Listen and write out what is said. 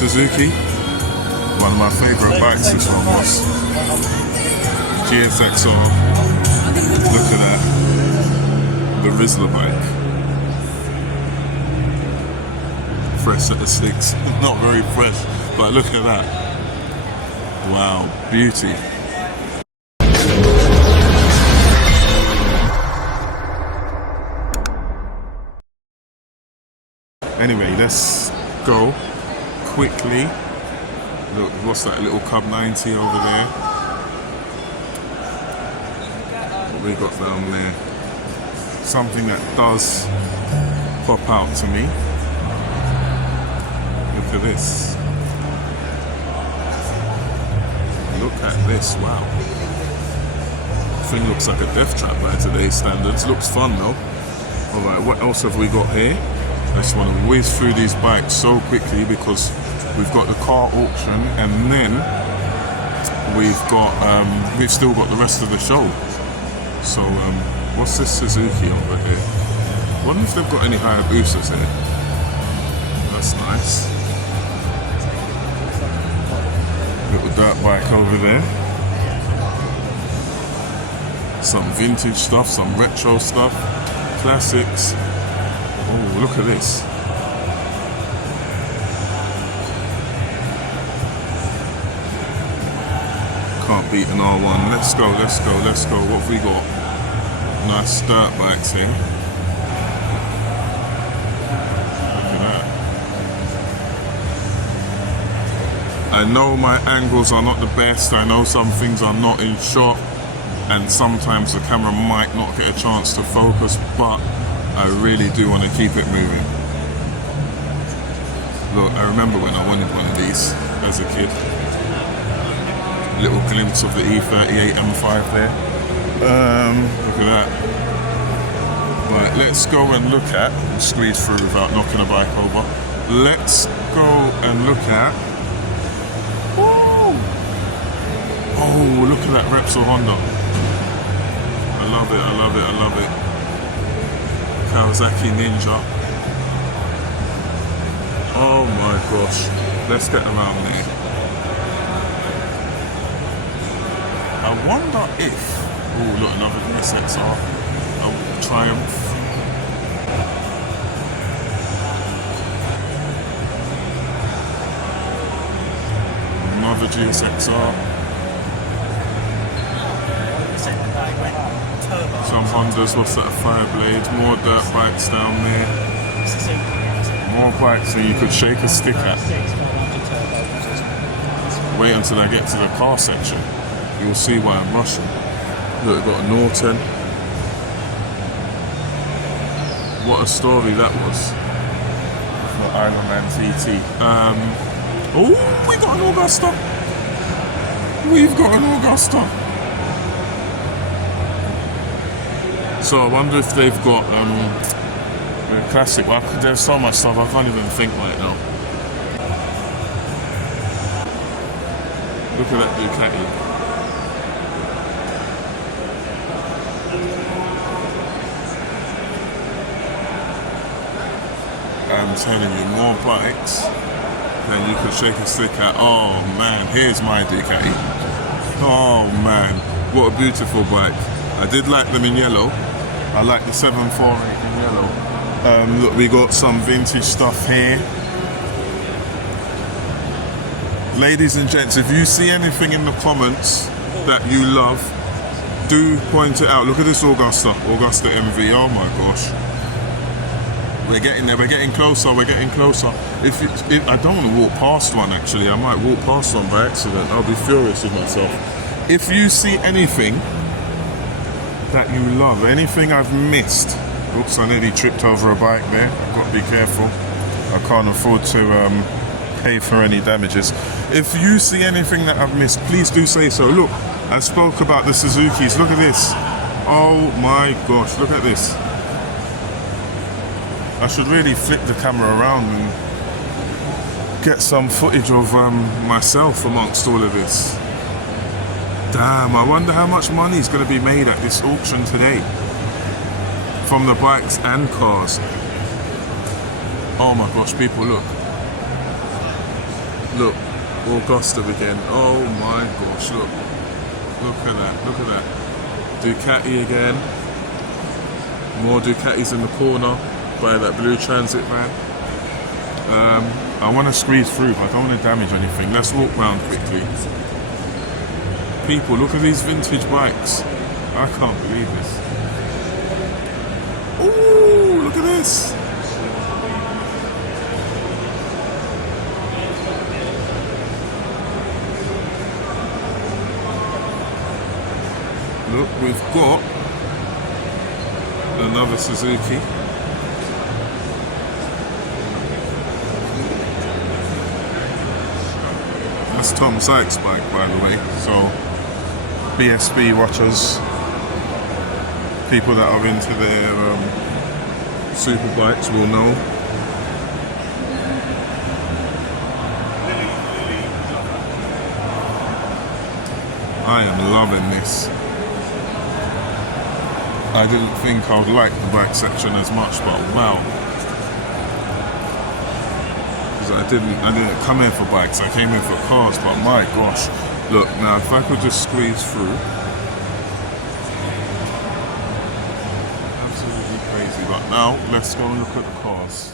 Suzuki. One of my favourite bikes this one was. GSXR. Look at that. The Rizzler bike. Fresh set of sticks. Not very fresh, but look at that. Wow, beauty. Anyway, let's go quickly. Look, what's that little Cub 90 over there? What we got down there? Something that does pop out to me. Look at this. Look at this, wow. Thing looks like a death trap by today's standards. Looks fun though. Alright, what else have we got here? I just want to whiz through these bikes so quickly because we've got the car auction and then we've still got the rest of the show. So what's this Suzuki over here? Wonder if they've got any Hayabusas here. That's nice. Little dirt bike over there. Some vintage stuff, some retro stuff, classics. Oh, look at this. Can't beat an R1. Let's go, let's go, let's go. What have we got? Nice dirt bikes here. Look at that. I know my angles are not the best. I know some things are not in shot. And sometimes the camera might not get a chance to focus, but I really do want to keep it moving. Look, I remember when I wanted one of these as a kid. Little glimpse of the E38 M5 there. Look at that. Right, let's go and look at, squeeze through without knocking a bike over. Let's go and look at, oh, look at that Repsol Honda. I love it, I love it, I love it. Kawasaki Ninja. Oh my gosh. Let's get around there. I wonder if... Oh, look, another GSXR. A Triumph. Another GSXR. Some Hondas, what's that, Fireblades, more dirt bikes down there. More bikes that you could shake a stick at. Wait until I get to the car section. You'll see why I'm rushing. Look, we've got a Norton. What a story that was. For Iron Man TT. Oh, we got an Agusta. We've got an Agusta. So I wonder if they've got a classic. Well, there's so much stuff I can't even think right now. Look at that Ducati. I'm telling you, more bikes than you could shake a stick at. Oh man, here's my Ducati. Oh man, what a beautiful bike. I did like them in yellow. I like the 748 in yellow. Look, we got some vintage stuff here. Ladies and gents, if you see anything in the comments that you love, do point it out. Look at this Agusta MV. Oh my gosh. We're getting there, we're getting closer, we're getting closer. If I don't want to walk past one actually, I might walk past one by accident. I'll be furious with myself. If you see anything that you love, anything I've missed. Oops, I nearly tripped over a bike there. I've got to be careful. I can't afford to pay for any damages. If you see anything that I've missed, please do say so. Look, I spoke about the Suzukis. Look at this. Oh my gosh, look at this. I should really flip the camera around and get some footage of myself amongst all of this. Damn, I wonder how much money is going to be made at this auction today from the bikes and cars. Oh my gosh, people, look. Look, Agusta again. Oh my gosh, look. Look at that, look at that. Ducati again. More Ducatis in the corner by that blue Transit van. I want to squeeze through, but I don't want to damage anything. Let's walk round quickly. People, look at these vintage bikes. I can't believe this. Ooh, look at this. Look, we've got another Suzuki. That's Tom Sykes' bike, by the way. So, BSB watchers, people that are into their super bikes will know. I am loving this. I didn't think I would like the bike section as much, but wow. Because I didn't come here for bikes, I came here for cars, but my gosh. Look, now if I could just squeeze through. Absolutely crazy, but now let's go and look at the cars.